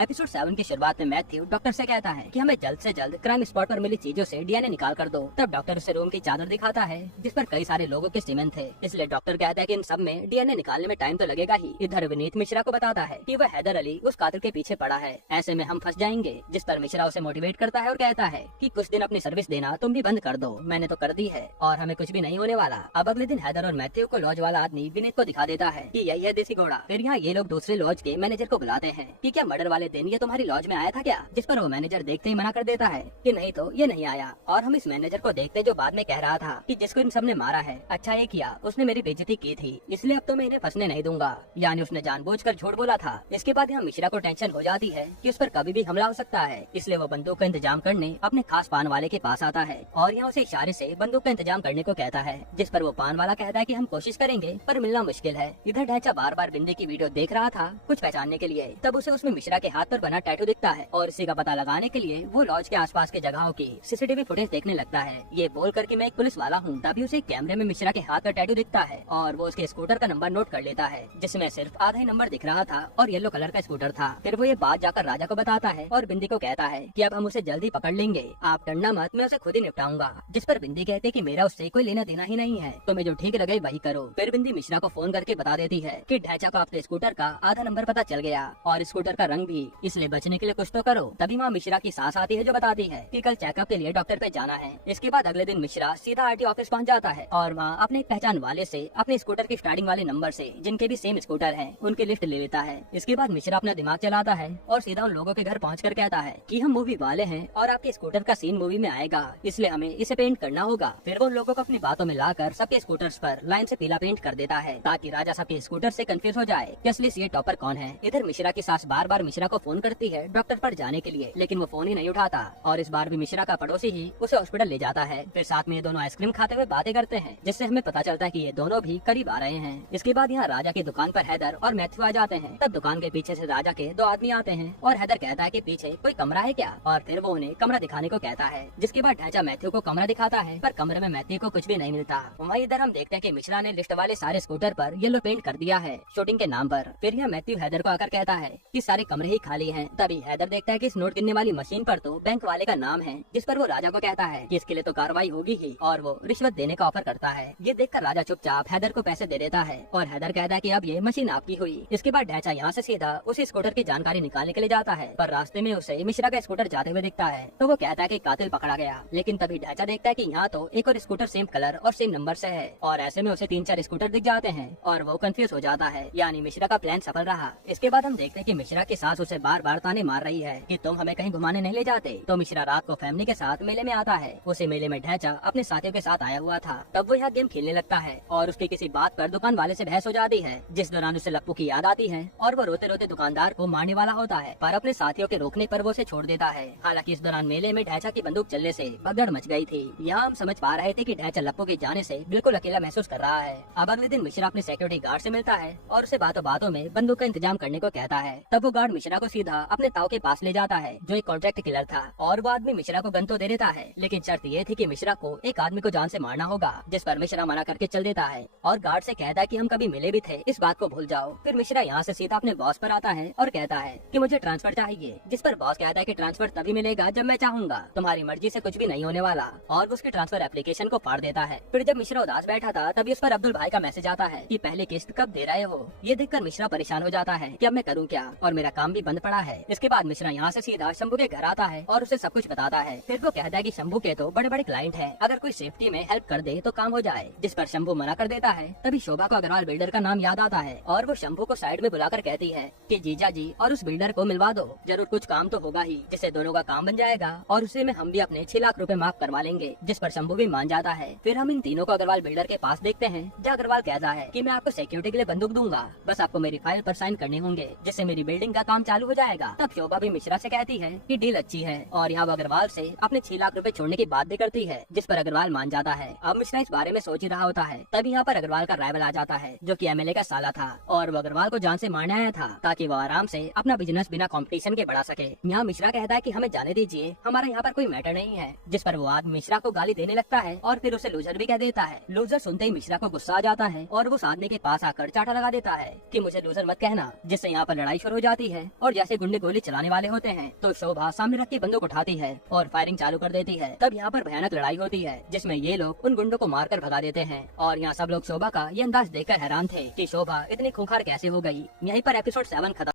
Episode 7 की शुरुआत में मैथ्यू डॉक्टर से कहता है कि हमें जल्द से जल्द क्राइम स्पॉट पर मिली चीजों से डीएनए निकाल कर दो। तब डॉक्टर उसे रूम की चादर दिखाता है जिस पर कई सारे लोगों के सीमेंट थे। इसलिए डॉक्टर कहता है कि इन सब में डीएनए निकालने में टाइम तो लगेगा ही। इधर विनीत मिश्रा को बताता है कि वह हैदर अली उस कातिल के पीछे पड़ा है, ऐसे में हम फंस जाएंगे। जिस पर मिश्रा उसे मोटिवेट करता है और कहता है कि कुछ दिन अपनी सर्विस देना तुम भी बंद कर दो, मैंने तो कर दी है और हमें कुछ भी नहीं होने वाला। अब अगले दिन हैदर और मैथ्यू को लॉज वाला आदमी विनीत को दिखा देता है कि यही है देसी घोड़ा। फिर यहाँ ये लोग दूसरे लॉज के मैनेजर को बुलाते हैं कि क्या मर्डर वाले दिन ये तुम्हारी लॉज में आया था क्या? जिस पर वो मैनेजर देखते ही मना कर देता है कि नहीं तो ये नहीं आया। और हम इस मैनेजर को देखते जो बाद में कह रहा था कि जिसको इन सब ने मारा है, अच्छा ये किया उसने मेरी बेइज्जती की थी, इसलिए अब तो मैं इन्हें फंसने नहीं दूंगा। यानी उसने जानबूझकर झूठ बोला था। इसके बाद यहाँ मिश्रा को टेंशन हो जाती है कि उस पर कभी भी हमला हो सकता है, इसलिए वो बंदूक का इंतजाम करने अपने खास पान वाले के पास आता है और यहाँ उसे इशारे से बंदूक का इंतजाम करने को कहता है। जिस पर वो पान वाला कहता है कि हम कोशिश करेंगे पर मिलना मुश्किल है। इधर ढांचा बार बार बिंदी की वीडियो देख रहा था कुछ पहचानने के लिए, तब उसे उसमें मिश्रा के हाथ पर बना टैटू दिखता है और इसी का पता लगाने के लिए वो लॉज के आसपास के जगहों की सीसीटीवी फुटेज देखने लगता है। ये बोल कर कि मैं एक पुलिस वाला हूँ। तभी उसे कैमरे में मिश्रा के हाथ का टैटू दिखता है और वो उसके स्कूटर का नंबर नोट कर लेता है जिसमें सिर्फ आधा ही नंबर दिख रहा था और येलो कलर का स्कूटर था। फिर वो ये बात जाकर राजा को बताता है और बिंदी को कहता है कि अब हम उसे जल्दी पकड़ लेंगे, आप डरना मत, मैं उसे खुद ही निपटाऊंगा। जिस पर बिंदी कहते है कि मेरा उससे कोई लेना देना ही नहीं है, तुम्हें जो ठीक लगे वही करो। फिर बिंदी मिश्रा को फोन करके बता देती है कि ढांचा को अपने स्कूटर का आधा नंबर पता चल गया और स्कूटर का रंग भी, इसलिए बचने के लिए कुछ तो करो। तभी वहाँ मिश्रा की सास आती है जो बताती है कि कल चेकअप के लिए डॉक्टर पे जाना है। इसके बाद अगले दिन मिश्रा सीधा आरटी ऑफिस पहुंच जाता है और वहाँ अपने एक पहचान वाले से अपने स्कूटर की स्टार्टिंग वाले नंबर से जिनके भी सेम स्कूटर है उनकी लिस्ट ले लेता है। इसके बाद मिश्रा अपना दिमाग चलाता है और सीधा उन लोगों के घर पहुँच कर कहता है कि हम मूवी वाले हैं और आपके स्कूटर का सीन मूवी में आएगा, इसलिए हमें इसे पेंट करना होगा। फिर वो उन लोगों को अपनी बातों में लाकर सबके स्कूटर्स पर लाइन से पीला पेंट कर देता है ताकि राजा सबके स्कूटर से कंफ्यूज हो जाए कि असली ये टॉपर कौन है। इधर मिश्रा की सास बार बार मिश्रा को फोन करती है डॉक्टर पर जाने के लिए, लेकिन वो फोन ही नहीं उठाता और इस बार भी मिश्रा का पड़ोसी ही उसे हॉस्पिटल ले जाता है। फिर साथ में ये दोनों आइसक्रीम खाते हुए बातें करते हैं जिससे हमें पता चलता है कि ये दोनों भी करीब आ रहे हैं। इसके बाद यहाँ राजा की दुकान पर हैदर और मैथ्यू आ जाते हैं। तब दुकान के पीछे से राजा के दो आदमी आते हैं और हैदर कहता है कि पीछे कोई कमरा है क्या, और फिर वो उन्हें कमरा दिखाने को कहता है। जिसके बाद ढांचा मैथ्यू को कमरा दिखाता है पर कमरे में मैथ्यू को कुछ भी नहीं मिलता। वहीं इधर हम देखते हैं कि मिश्रा ने लिस्ट वाले सारे स्कूटर पर येलो पेंट कर दिया है शूटिंग के नाम पर। फिर यह मैथ्यू हैदर को आकर कहता है कि सारे कमरे ही खाली हैं। तभी हैदर देखता है कि इस नोट गिनने वाली मशीन पर तो बैंक वाले का नाम है, जिस पर वो राजा को कहता है कि इसके लिए तो कार्रवाई होगी ही और वो रिश्वत देने का ऑफर करता है। ये देखकर राजा चुपचाप हैदर को पैसे दे देता है और हैदर कहता है कि अब ये मशीन आपकी हुई। इसके बाद ढांचा यहाँ से सीधा उसी स्कूटर की जानकारी निकालने के लिए जाता है पर रास्ते में उसे मिश्रा का स्कूटर जाते हुए दिखता है तो वो कहता है कि कातिल पकड़ा गया। लेकिन तभी ढांचा देखता है कि यहाँ तो एक और स्कूटर सेम कलर और सेम नंबर से है और ऐसे में उसे 3-4 स्कूटर दिख जाते हैं और वो कंफ्यूज हो जाता है, यानी मिश्रा का प्लान सफल रहा। इसके बाद हम देखते हैं कि मिश्रा की सास उसे बार बार ताने मार रही है कि तुम हमें कहीं घुमाने नहीं ले जाते। तो मिश्रा रात को फैमिली के साथ मेले में आता है। उसे मेले में ढांचा अपने साथियों के साथ आया हुआ था। तब वो यहाँ गेम खेलने लगता है और उसकी किसी बात पर दुकान वाले से बहस हो जाती है, जिस दौरान उसे लप्पू की याद आती है और वो रोते रोते दुकानदार को मारने वाला होता है पर अपने साथियों के रोकने पर वो उसे छोड़ देता है। हालांकि इस दौरान मेले में ढांचा की बंदूक चलने से भगदड़ मच गई थी। यहाँ हम समझ पा रहे थे कि ढांचा लप्पू के जाने से बिल्कुल अकेला महसूस कर रहा है। अब अगले दिन मिश्रा अपने सिक्योरिटी गार्ड से मिलता है और उसे बातों बातों में बंदूक का इंतजाम करने को कहता है। तब वो गार्ड मिश्रा को सीधा अपने ताऊ के पास ले जाता है जो एक कॉन्ट्रैक्ट किलर था और वो आदमी मिश्रा को गन तो दे देता है, लेकिन शर्त ये थी कि मिश्रा को एक आदमी को जान से मारना होगा। जिस पर मिश्रा मना करके चल देता है और गार्ड से कहता है कि हम कभी मिले भी थे, इस बात को भूल जाओ। फिर मिश्रा यहाँ से सीधा अपने बॉस पर आता है और कहता है कि मुझे ट्रांसफर चाहिए। जिस पर बॉस कहता है कि ट्रांसफर तभी मिलेगा जब मैं चाहूंगा, तुम्हारी मर्जी से कुछ भी नहीं होने वाला, और वो उसकी ट्रांसफर एप्लीकेशन को फाड़ देता है। फिर जब मिश्रा उदास बैठा था तभी उस पर अब्दुल भाई का मैसेज आता है कि पहले किस्त कब दे रहे हो। ये देखकर मिश्रा परेशान हो जाता है कि अब मैं करूँ क्या, और मेरा काम भी बंद पड़ा है। इसके बाद मिश्रा यहाँ से सीधा शंभू के घर आता है और उसे सब कुछ बताता है। फिर वो कहता है कि शंभू के तो बड़े बड़े क्लाइंट हैं, अगर कोई सेफ्टी में हेल्प कर दे तो काम हो जाए। जिस पर शंभू मना कर देता है। तभी शोभा को अग्रवाल बिल्डर का नाम याद आता है और वो शंभू को साइड में बुलाकर कहती है कि जीजा जी और उस बिल्डर को मिलवा दो, जरूर कुछ काम तो होगा ही, जिससे दोनों का काम बन जाएगा और उसी में हम भी अपने 6 लाख रुपए माफ करवा लेंगे। जिस पर शंभू भी मान जाता है। फिर हम इन तीनों को अग्रवाल बिल्डर के पास देखते हैं जहाँ अग्रवाल कहता है कि मैं आपको सिक्योरिटी के लिए बंदूक दूंगा, बस आपको मेरी फाइल पर साइन करने होंगे जिससे मेरी बिल्डिंग का काम चालू हो जाएगा। तब शोभा भी मिश्रा से कहती है कि डील अच्छी है और यहाँ अग्रवाल से अपने 6 लाख रुपए छोड़ने की बात भी करती है, जिस पर अग्रवाल मान जाता है। अब मिश्रा इस बारे में सोच ही रहा होता है तभी यहाँ पर अग्रवाल का राइवल आ जाता है जो कि एमएलए का साला था और वो अग्रवाल को जान से मारने आया था ताकि वो आराम से अपना बिजनेस बिना कंपटीशन के बढ़ा सके। यहाँ मिश्रा कहता है कि हमें जाने दीजिए, हमारा यहाँ पर कोई मैटर नहीं है। जिस पर वो आदमी मिश्रा को गाली देने लगता है और फिर उसे लूजर भी कह देता है। लूजर सुनते ही मिश्रा को गुस्सा आ जाता है और वो उस आदमी के पास आकर चाटा लगा देता है कि मुझे लूजर मत कहना, जिससे यहाँ पर लड़ाई शुरू हो जाती है और और जैसे गुंडे गोली चलाने वाले होते हैं तो शोभा सामने रखी बंदूक उठाती है और फायरिंग चालू कर देती है। तब यहाँ पर भयानक लड़ाई होती है जिसमें ये लोग उन गुंडों को मारकर भगा देते हैं और यहाँ सब लोग शोभा का ये अंदाज देखकर हैरान थे कि शोभा इतनी खूंखार कैसे हो गई। यहीं पर एपिसोड 7 खत्म।